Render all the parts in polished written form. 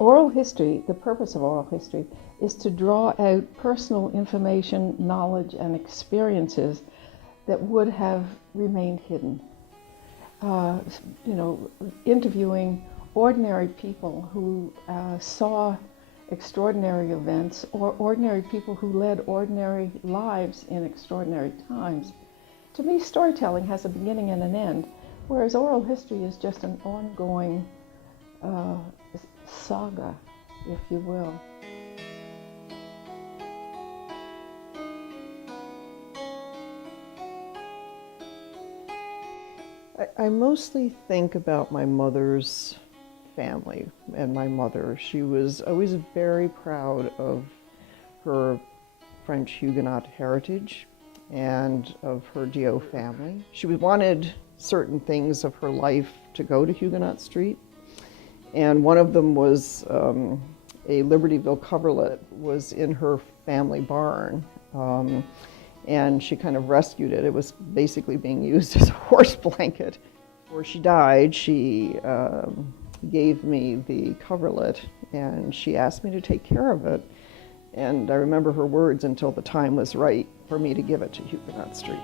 Oral history, the purpose of oral history, is to draw out personal information, knowledge, and experiences that would have remained hidden. Interviewing ordinary people who saw extraordinary events, or ordinary people who led ordinary lives in extraordinary times. To me, storytelling has a beginning and an end, whereas oral history is just an ongoing saga, if you will. I mostly think about my mother's family and my mother. She was always very proud of her French Huguenot heritage and of her Dio family. She wanted certain things of her life to go to Huguenot Street, and one of them was a Libertyville coverlet was in her family barn. And she kind of rescued it. It was basically being used as a horse blanket. Before she died, she gave me the coverlet, and she asked me to take care of it. And I remember her words until the time was right for me to give it to Huguenot Street.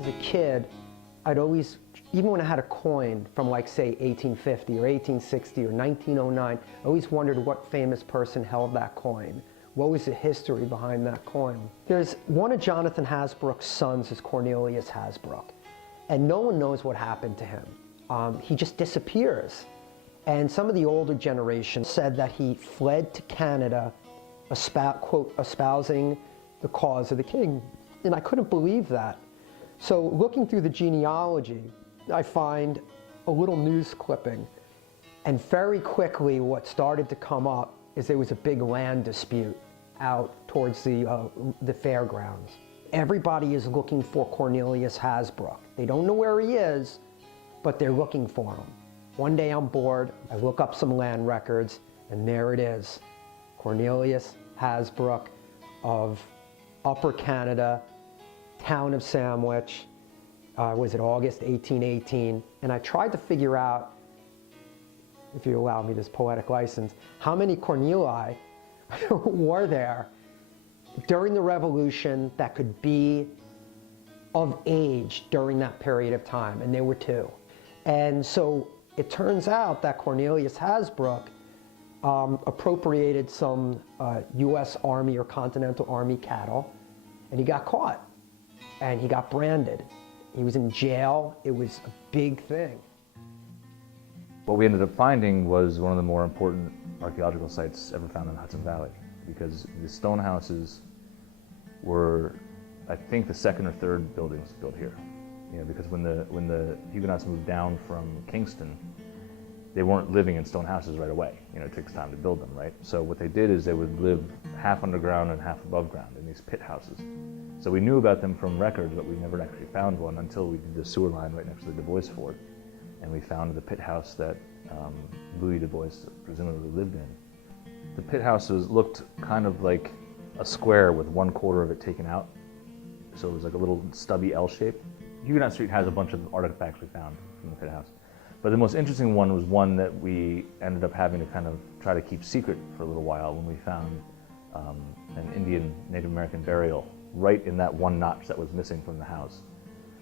As a kid, I'd always, even when I had a coin from, like, say, 1850 or 1860 or 1909, I always wondered what famous person held that coin. What was the history behind that coin? There's one of Jonathan Hasbrook's sons is Cornelius Hasbrook, and no one knows what happened to him. He just disappears. And some of the older generation said that he fled to Canada, quote, espousing the cause of the king. And I couldn't believe that. So looking through the genealogy, I find a little news clipping. And very quickly what started to come up is there was a big land dispute out towards the fairgrounds. Everybody is looking for Cornelius Hasbrook. They don't know where he is, but they're looking for him. One day I'm bored, I look up some land records, and there it is. Cornelius Hasbrook of Upper Canada, town of Sandwich, was it August 1818? And I tried to figure out, if you allow me this poetic license, how many Corneli were there during the Revolution that could be of age during that period of time, and there were 2. And so it turns out that Cornelius Hasbrook appropriated some U.S. Army or Continental Army cattle, and he got caught, and he got branded. He was in jail. It was a big thing. What we ended up finding was one of the more important archaeological sites ever found in the Hudson Valley, because the stone houses were, I think, the second or third buildings built here. Because when the Huguenots moved down from Kingston, they weren't living in stone houses right away. It takes time to build them, right? So what they did is they would live half underground and half above ground in these pit houses. So we knew about them from records, but we never actually found one until we did the sewer line right next to the Du Bois Fort. And we found the pit house that Louis Du Bois presumably lived in. The pit houses looked kind of like a square with 1/4 of it taken out. So it was like a little stubby L shape. Huguenot Street has a bunch of artifacts we found from the pit house. But the most interesting one was one that we ended up having to kind of try to keep secret for a little while when we found an Indian Native American burial right in that one notch that was missing from the house.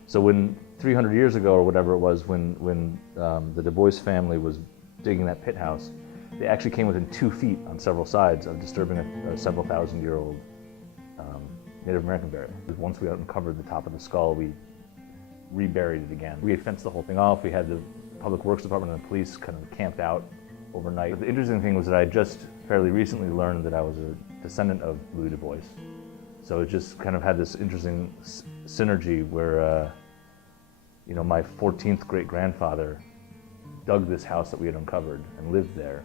So when 300 years ago or whatever it was, when the Du Bois family was digging that pit house, they actually came within 2 feet on several sides of disturbing a several thousand-year-old Native American burial. Once we uncovered the top of the skull, we reburied it again. We had fenced the whole thing off. We had the Public Works Department and the police kind of camped out overnight. But the interesting thing was that I just fairly recently learned that I was a descendant of Louis Du Bois. So it just kind of had this interesting synergy where, my 14th great-grandfather dug this house that we had uncovered and lived there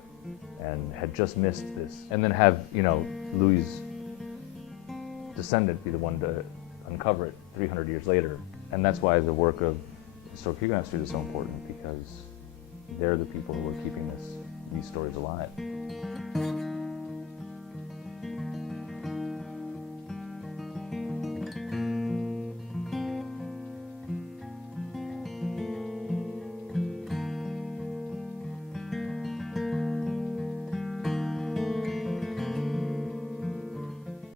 and had just missed this. And then have, Louis' descendant be the one to uncover it 300 years later. And that's why the work of Historic Huguenot Street is so important, because they're the people who are keeping these stories alive.